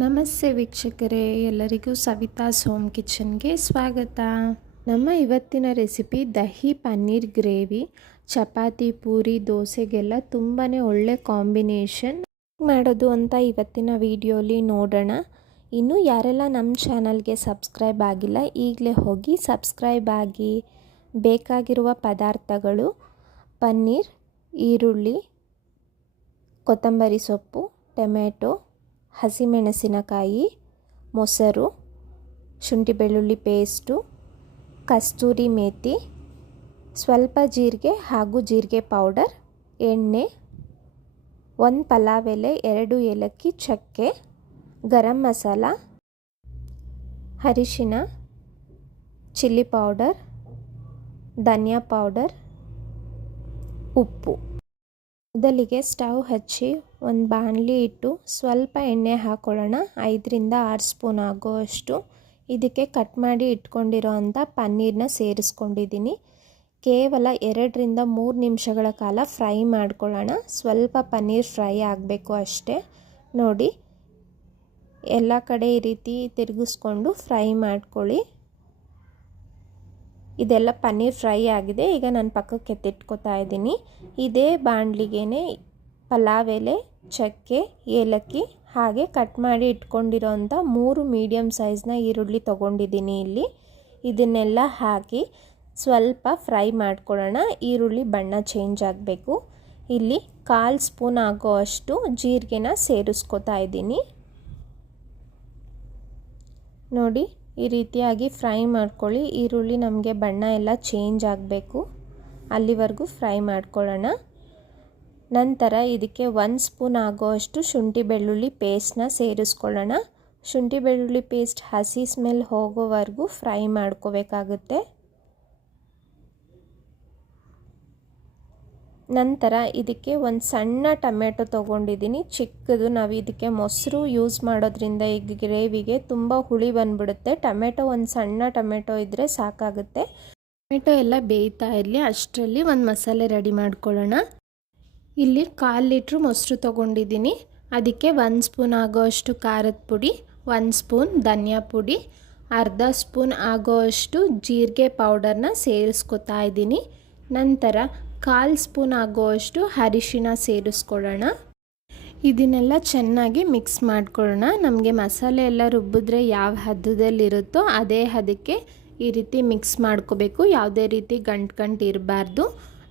ನಮಸ್ತೆ ವೀಕ್ಷಕರೇ, ಎಲ್ಲರಿಗೂ ಸವಿತಾಸ್ ಹೋಮ್ ಕಿಚನ್ಗೆ ಸ್ವಾಗತ. ನಮ್ಮ ಇವತ್ತಿನ ರೆಸಿಪಿ ದಹಿ ಪನ್ನೀರ್ ಗ್ರೇವಿ. ಚಪಾತಿ, ಪೂರಿ, ದೋಸೆಗೆಲ್ಲ ತುಂಬಾ ಒಳ್ಳೆ ಕಾಂಬಿನೇಷನ್ ಮಾಡೋದು ಅಂತ ಇವತ್ತಿನ ವಿಡಿಯೋಲಿ ನೋಡೋಣ. ಇನ್ನು ಯಾರೆಲ್ಲ ನಮ್ಮ ಚಾನಲ್ಗೆ ಸಬ್ಸ್ಕ್ರೈಬ್ ಆಗಿಲ್ಲ, ಈಗಲೇ ಹೋಗಿ ಸಬ್ಸ್ಕ್ರೈಬ್ ಆಗಿ. ಬೇಕಾಗಿರುವ ಪದಾರ್ಥಗಳು: ಪನ್ನೀರ್, ಈರುಳ್ಳಿ, ಕೊತ್ತಂಬರಿ ಸೊಪ್ಪು, ಟೊಮೆಟೊ, ಹಸಿಮೆಣಸಿನಕಾಯಿ, ಮೊಸರು, ಶುಂಠಿ ಬೆಳ್ಳುಳ್ಳಿ ಪೇಸ್ಟು, ಕಸ್ತೂರಿ ಮೇಥಿ, ಸ್ವಲ್ಪ ಜೀರಿಗೆ ಹಾಗೂ ಜೀರಿಗೆ ಪೌಡರ್, ಎಣ್ಣೆ, 1 ಪಲಾವ್ ಎಲೆ, 2 ಏಲಕ್ಕಿ, ಚಕ್ಕೆ, ಗರಂ ಮಸಾಲ, ಅರಿಶಿನ, ಚಿಲ್ಲಿ ಪೌಡರ್, ಧನಿಯಾ ಪೌಡರ್, ಉಪ್ಪು. ಮೊದಲಿಗೆ ಸ್ಟವ್ ಹಚ್ಚಿ ಒಂದು ಬಾಣಲಿ ಇಟ್ಟು ಸ್ವಲ್ಪ ಎಣ್ಣೆ ಹಾಕೊಳ್ಳೋಣ. 5ರಿಂದ 6 ಸ್ಪೂನ್ ಆಗೋಷ್ಟು. ಇದಕ್ಕೆ ಕಟ್ ಮಾಡಿ ಇಟ್ಕೊಂಡಿರೋ ಅಂಥ ಪನ್ನೀರನ್ನ ಸೇರಿಸ್ಕೊಂಡಿದ್ದೀನಿ. ಕೇವಲ 2ರಿಂದ 3 ನಿಮಿಷಗಳ ಕಾಲ ಫ್ರೈ ಮಾಡ್ಕೊಳ್ಳೋಣ. ಸ್ವಲ್ಪ ಪನ್ನೀರ್ ಫ್ರೈ ಆಗಬೇಕು ಅಷ್ಟೇ. ನೋಡಿ, ಎಲ್ಲ ಕಡೆ ಈ ರೀತಿ ತಿರುಗಿಸ್ಕೊಂಡು ಫ್ರೈ ಮಾಡ್ಕೊಳ್ಳಿ. ಇದೆಲ್ಲ ಪನ್ನೀರ್ ಫ್ರೈ ಆಗಿದೆ. ಈಗ ನಾನು ಪಕ್ಕಕ್ಕೆ ಎತ್ತಿಟ್ಕೊತಾ ಇದ್ದೀನಿ. ಇದೇ ಬಾಣಲಿಗೆ ಪಲಾವ್ ಎಲೆ, ಚಕ್ಕೆ, ಏಲಕ್ಕಿ ಹಾಗೆ ಕಟ್ ಮಾಡಿ ಇಟ್ಕೊಂಡಿರೋ ಅಂಥ 3 ಮೀಡಿಯಮ್ ಸೈಜ್ನ ಈರುಳ್ಳಿ ತೊಗೊಂಡಿದ್ದೀನಿ ಇಲ್ಲಿ. ಇದನ್ನೆಲ್ಲ ಹಾಕಿ ಸ್ವಲ್ಪ ಫ್ರೈ ಮಾಡ್ಕೊಳ್ಳೋಣ. ಈರುಳ್ಳಿ ಬಣ್ಣ ಚೇಂಜ್ ಆಗಬೇಕು. ಇಲ್ಲಿ 1/4 ಸ್ಪೂನ್ ಆಗೋ ಅಷ್ಟು ಜೀರಿಗೆನ ಸೇರಿಸ್ಕೊತಾ ಇದ್ದೀನಿ. ನೋಡಿ, ಈ ರೀತಿಯಾಗಿ ಫ್ರೈ ಮಾಡ್ಕೊಳ್ಳಿ. ಈರುಳ್ಳಿ ನಮಗೆ ಬಣ್ಣ ಎಲ್ಲ ಚೇಂಜ್ ಆಗಬೇಕು, ಅಲ್ಲಿವರೆಗೂ ಫ್ರೈ ಮಾಡ್ಕೊಳ್ಳೋಣ. ನಂತರ ಇದಕ್ಕೆ 1 ಸ್ಪೂನ್ ಆಗೋಷ್ಟು ಶುಂಠಿ ಬೆಳ್ಳುಳ್ಳಿ ಪೇಸ್ಟ್ನ ಸೇರಿಸ್ಕೊಳ್ಳೋಣ. ಶುಂಠಿ ಬೆಳ್ಳುಳ್ಳಿ ಪೇಸ್ಟ್ ಹಸಿ ಸ್ಮೆಲ್ ಹೋಗೋವರೆಗೂ ಫ್ರೈ ಮಾಡ್ಕೋಬೇಕಾಗುತ್ತೆ. ನಂತರ ಇದಕ್ಕೆ ಒಂದು ಸಣ್ಣ ಟೊಮೆಟೊ ತೊಗೊಂಡಿದ್ದೀನಿ, ಚಿಕ್ಕದು. ನಾವು ಇದಕ್ಕೆ ಮೊಸರು ಯೂಸ್ ಮಾಡೋದ್ರಿಂದ ಈ ಗ್ರೇವಿಗೆ ತುಂಬ ಹುಳಿ ಬಂದ್ಬಿಡುತ್ತೆ. ಟೊಮೆಟೊ ಒಂದು ಸಣ್ಣ ಟೊಮೆಟೊ ಇದ್ದರೆ ಸಾಕಾಗುತ್ತೆ. ಟೊಮೆಟೊ ಎಲ್ಲ ಬೇಯ್ತಾ ಇರಲಿ, ಅಷ್ಟರಲ್ಲಿ ಒಂದು ಮಸಾಲೆ ರೆಡಿ ಮಾಡ್ಕೊಳ್ಳೋಣ. ಇಲ್ಲಿ 1/4 ಲೀಟ್ರ್ ಮೊಸರು ತೊಗೊಂಡಿದ್ದೀನಿ. ಅದಕ್ಕೆ 1 ಸ್ಪೂನ್ ಆಗೋಷ್ಟು ಖಾರದ ಪುಡಿ, 1 ಸ್ಪೂನ್ ಧನಿಯಾ ಪುಡಿ, ಅರ್ಧ ಸ್ಪೂನ್ ಆಗೋಷ್ಟು ಜೀರಿಗೆ ಪೌಡರ್ನ ಸೇರಿಸ್ಕೊತಾ ಇದ್ದೀನಿ. ನಂತರ 1/4 ಸ್ಪೂನ್ ಆಗೋಷ್ಟು ಅರಿಶಿನ ಸೇರಿಸ್ಕೊಳ್ಳೋಣ. ಇದನ್ನೆಲ್ಲ ಚೆನ್ನಾಗಿ ಮಿಕ್ಸ್ ಮಾಡ್ಕೊಳ್ಳೋಣ. ನಮಗೆ ಮಸಾಲೆ ಎಲ್ಲ ರುಬ್ಬಿದ್ರೆ ಯಾವ ಹದದಲ್ಲಿರುತ್ತೋ ಅದೇ ಹದಕ್ಕೆ ಈ ರೀತಿ ಮಿಕ್ಸ್ ಮಾಡ್ಕೋಬೇಕು. ಯಾವುದೇ ರೀತಿ ಗಂಟು ಇರಬಾರ್ದು.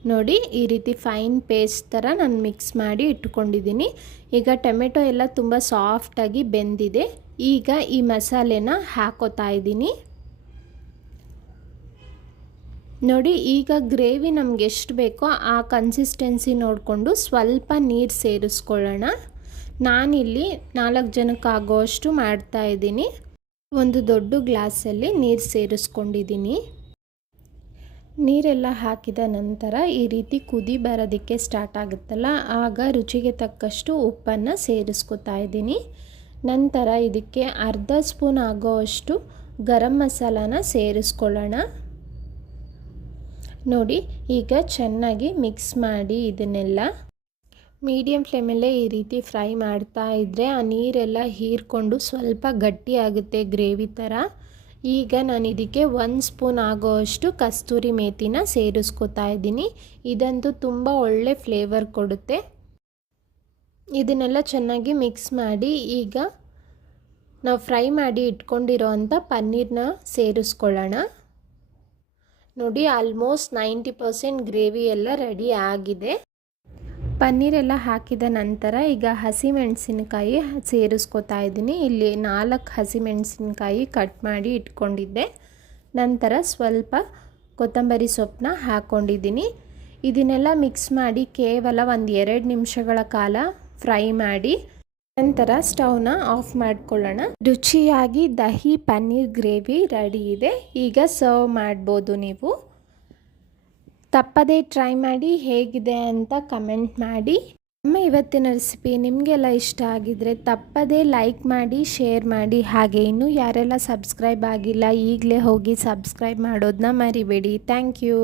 ನೋಡಿ, ಈ ರೀತಿ ಫೈನ್ ಪೇಸ್ಟ್ ಥರ ನಾನು ಮಿಕ್ಸ್ ಮಾಡಿ ಇಟ್ಕೊಂಡಿದ್ದೀನಿ. ಈಗ ಟೊಮೆಟೊ ಎಲ್ಲ ತುಂಬ ಸಾಫ್ಟಾಗಿ ಬೆಂದಿದೆ. ಈಗ ಈ ಮಸಾಲೆನ ಹಾಕೋತಾ ಇದ್ದೀನಿ. ನೋಡಿ, ಈಗ ಗ್ರೇವಿ ನಮ್ಗೆ ಎಷ್ಟು ಬೇಕೋ ಆ ಕನ್ಸಿಸ್ಟೆನ್ಸಿ ನೋಡಿಕೊಂಡು ಸ್ವಲ್ಪ ನೀರು ಸೇರಿಸ್ಕೊಳ್ಳೋಣ. ನಾನಿಲ್ಲಿ 4 ಜನಕ್ಕೆ ಆಗೋಷ್ಟು ಮಾಡ್ತಾಯಿದ್ದೀನಿ. ಒಂದು ದೊಡ್ಡ ಗ್ಲಾಸಲ್ಲಿ ನೀರು ಸೇರಿಸ್ಕೊಂಡಿದ್ದೀನಿ. ನೀರೆಲ್ಲ ಹಾಕಿದ ನಂತರ ಈ ರೀತಿ ಕುದಿ ಬರೋದಕ್ಕೆ ಸ್ಟಾರ್ಟ್ ಆಗುತ್ತಲ್ಲ, ಆಗ ರುಚಿಗೆ ತಕ್ಕಷ್ಟು ಉಪ್ಪನ್ನು ಸೇರಿಸ್ಕೊತಾ ಇದ್ದೀನಿ. ನಂತರ ಇದಕ್ಕೆ ಅರ್ಧ ಸ್ಪೂನ್ ಆಗೋಷ್ಟು ಗರಂ ಮಸಾಲಾನ ಸೇರಿಸ್ಕೊಳ್ಳೋಣ. ನೋಡಿ, ಈಗ ಚೆನ್ನಾಗಿ ಮಿಕ್ಸ್ ಮಾಡಿ ಇದನ್ನೆಲ್ಲ ಮೀಡಿಯಮ್ ಫ್ಲೇಮಲ್ಲೇ ಈ ರೀತಿ ಫ್ರೈ ಮಾಡ್ತಾ ಇದ್ದರೆ ಆ ನೀರೆಲ್ಲ ಹೀರ್ಕೊಂಡು ಸ್ವಲ್ಪ ಗಟ್ಟಿ ಆಗುತ್ತೆ ಗ್ರೇವಿ ಥರ. ಈಗ ನಾನು ಇದಕ್ಕೆ 1 ಸ್ಪೂನ್ ಆಗೋಷ್ಟು ಕಸ್ತೂರಿ ಮೇಥಿನ ಸೇರಿಸ್ಕೊತಾ ಇದ್ದೀನಿ. ಇದಂತೂ ತುಂಬ ಒಳ್ಳೆ ಫ್ಲೇವರ್ ಕೊಡುತ್ತೆ. ಇದನ್ನೆಲ್ಲ ಚೆನ್ನಾಗಿ ಮಿಕ್ಸ್ ಮಾಡಿ ಈಗ ನಾವು ಫ್ರೈ ಮಾಡಿ ಇಟ್ಕೊಂಡಿರೋ ಅಂಥ ಪನ್ನೀರನ್ನ ಸೇರಿಸ್ಕೊಳ್ಳೋಣ. ನೋಡಿ, ಆಲ್ಮೋಸ್ಟ್ 90% ಗ್ರೇವಿ ಎಲ್ಲ ರೆಡಿ ಆಗಿದೆ. ಪನ್ನೀರೆಲ್ಲ ಹಾಕಿದ ನಂತರ ಈಗ ಹಸಿಮೆಣಸಿನಕಾಯಿ ಸೇರಿಸ್ಕೊತಾ ಇದ್ದೀನಿ. ಇಲ್ಲಿ 4 ಹಸಿಮೆಣಸಿನಕಾಯಿ ಕಟ್ ಮಾಡಿ ಇಟ್ಕೊಂಡಿದ್ದೆ. ನಂತರ ಸ್ವಲ್ಪ ಕೊತ್ತಂಬರಿ ಸೊಪ್ಪನ್ನ ಹಾಕ್ಕೊಂಡಿದ್ದೀನಿ. ಇದನ್ನೆಲ್ಲ ಮಿಕ್ಸ್ ಮಾಡಿ ಕೇವಲ 1-2 ನಿಮಿಷಗಳ ಕಾಲ ಫ್ರೈ ಮಾಡಿ ನಂತರ ಸ್ಟವ್ನ ಆಫ್ ಮಾಡ್ಕೊಳ್ಳೋಣ. ರುಚಿಯಾಗಿ ದಹಿ ಪನ್ನೀರ್ ಗ್ರೇವಿ ರೆಡಿ ಇದೆ. ಈಗ ಸರ್ವ್ ಮಾಡ್ಬೋದು ನೀವು. ತಪ್ಪದೇ ಟ್ರೈ ಮಾಡಿ, ಹೇಗಿದೆ ಅಂತ ಕಮೆಂಟ್ ಮಾಡಿ. ನಮ್ಮ ಇವತ್ತಿನ ರೆಸಿಪಿ ನಿಮಗೆಲ್ಲ ಇಷ್ಟ ಆಗಿದ್ರೆ ತಪ್ಪದೇ ಲೈಕ್ ಮಾಡಿ, ಶೇರ್ ಮಾಡಿ. ಹಾಗೆ ಇನ್ನೂ ಯಾರೆಲ್ಲ ಸಬ್ಸ್ಕ್ರೈಬ್ ಆಗಿಲ್ಲ ಈಗಲೇ ಹೋಗಿ ಸಬ್ಸ್ಕ್ರೈಬ್ ಮಾಡೋದನ್ನ ಮರಿಬೇಡಿ. Thank you.